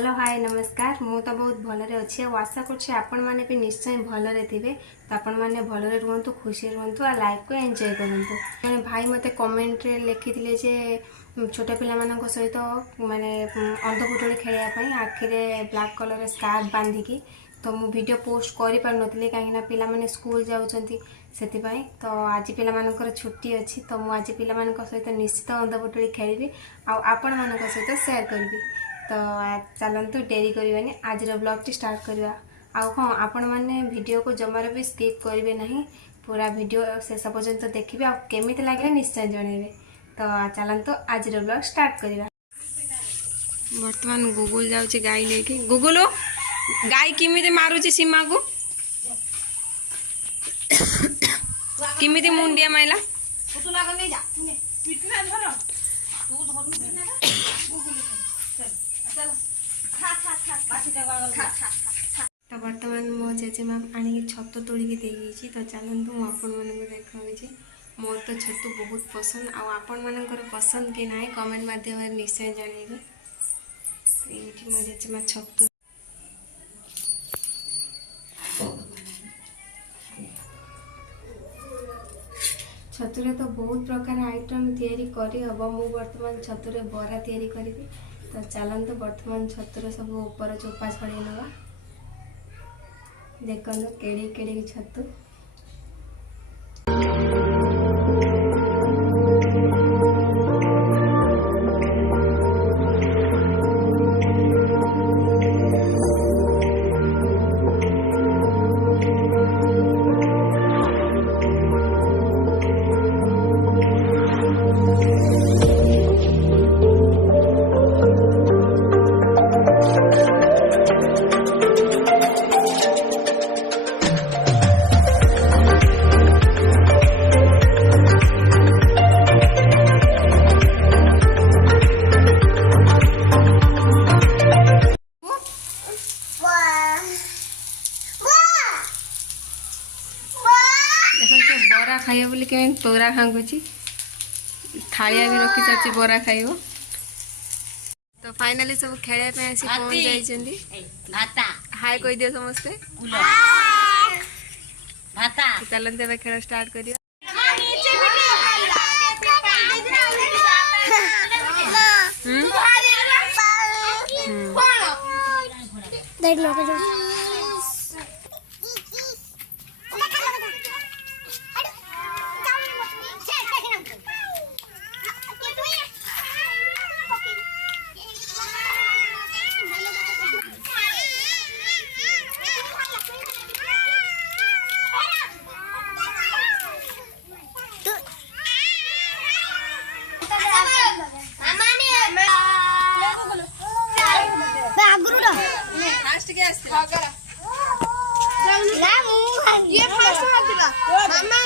Hello hi नमस्कार मु तो बहुत भलरे अच्छी और आशा कर आपण मैंने भी निश्चय भलरे थे तो आपण मैंने भलरे रुहतु खुशी रुहतु आ लाइफ को एंजॉय करूँ। जड़े भाई मत कमेंट रे लिखी छोट पिला सहित माने अंधपुटुड़ी खेलने आखिरे ब्लैक कलर स्कार्फ बांधिकी तो मु वीडियो पोस्ट कर पार नी कहीं पिला माने स्कूल जाऊँगी से तो आज पिला छुट्टी अच्छी तो मुझे आज पिला सहित निश्चित अंधपुटुड़ी खेली आपण मान सहित सेयार करी तो चलतु डेरी करवानी आज ब्लॉग टी स्टार्ट करवा हाँ आपण मैंने वीडियो को जमार भी स्किप करेंगे ना पूरा वीडियो शेष पर्यंत देखिए आमी लगे निश्चय जनइबे तो चलतु आज ब्लॉग स्टार्ट करवा। बर्तमान गुगुल जाऊँगी गाई लेके गुगुल गाई किमिति मारुची सीमा को किमिति मुंडिया माइला तो बर्तमान मो जेजेमा आनिक छतु तोड़िकी देगी तो चलतु मुझे देखा मोर तो छतु बहुत पसंद आपण मानकर पसंद कि ना कमेंट माध्यम निश्चय जनइबे। तो ये मो जेजेमा छतु छतुरे तो बहुत प्रकार आइटम तैयारी करी हम मु बर्तमान छतुरे बरा तैयारी करी तो चलतु बर्तमान छतुर सब ऊपर चोपा छड़े नवा देखो केड़ी केड़ी छतु बरा खाइब बोली के तोरा खांगुची थालिया भी रखी सारी बरा खाइब तो फाइनली सब खेल पे आसी पहुंच जाइछंदी भाता हाय कह दियो समस्ते भाता चलते बे खेल स्टार्ट करियो। देख लो ये फास्ट मामा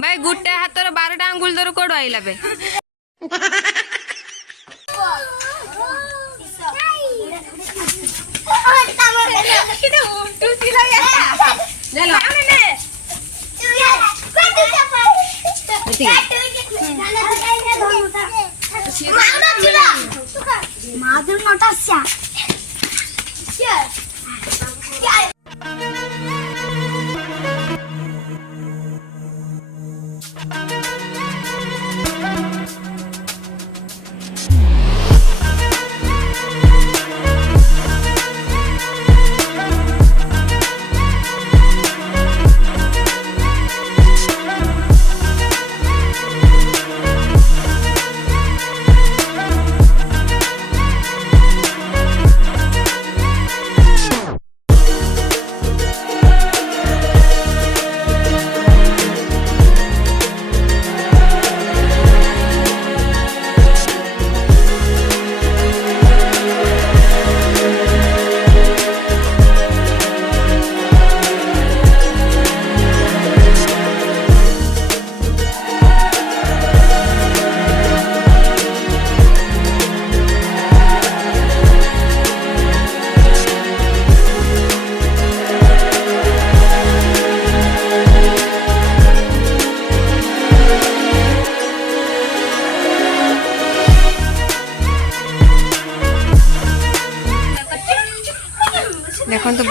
भाई गुटे हाथर 12टा अंगुल दर कोड आइला बे माधुर नोटा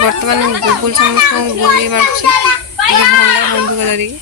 बर्तमान गुगुल समस्त गोली मार्च भंगा बंदूक धरिकी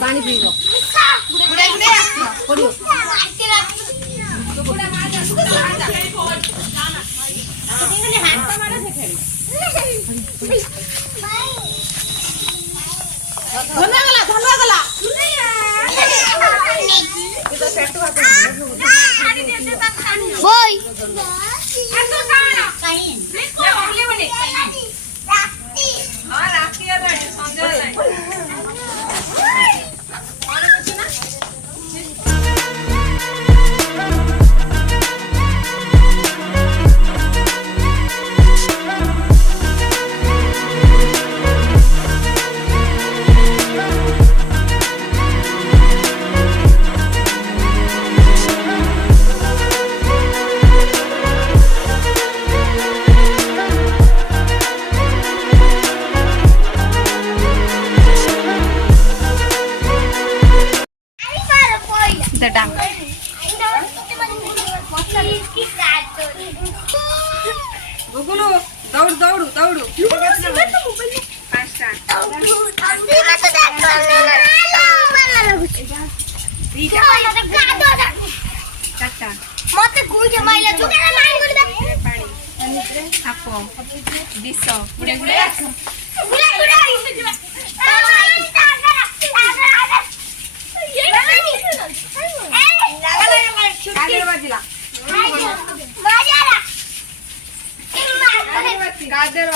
पानी पीबो गुडे गुडे पड़ियो धन्ना गला बोय गुगुलू दौड़ दौड़ दौड़ गाजर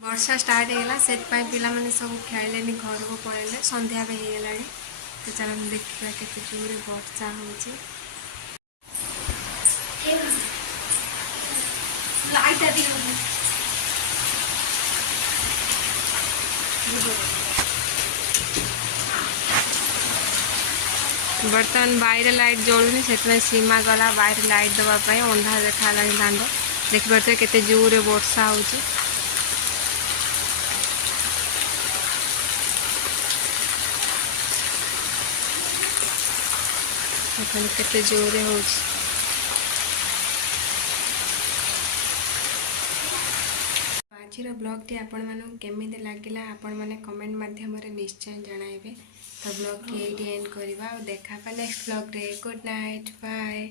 वर्षा स्टार्ट होगा से पे सब खेले घर को पड़े संध्या हो गला तो चल देखा के जोर वर्षा हो बर्तमान बाहर लाइट जलूनी से सीमा गला बाहर लाइट देवाई अंधार देखा दांड देखिए केते जोर वर्षा हो केते जोरे हो आज ब्लॉग आपण मानक केमी लगिला आपण मैंने कमेंट माध्यम निश्चय जणाइबे तो ब्लॉग के एंड करवा देखा नेक्स्ट ब्लॉग रे गुड नाइट बाय।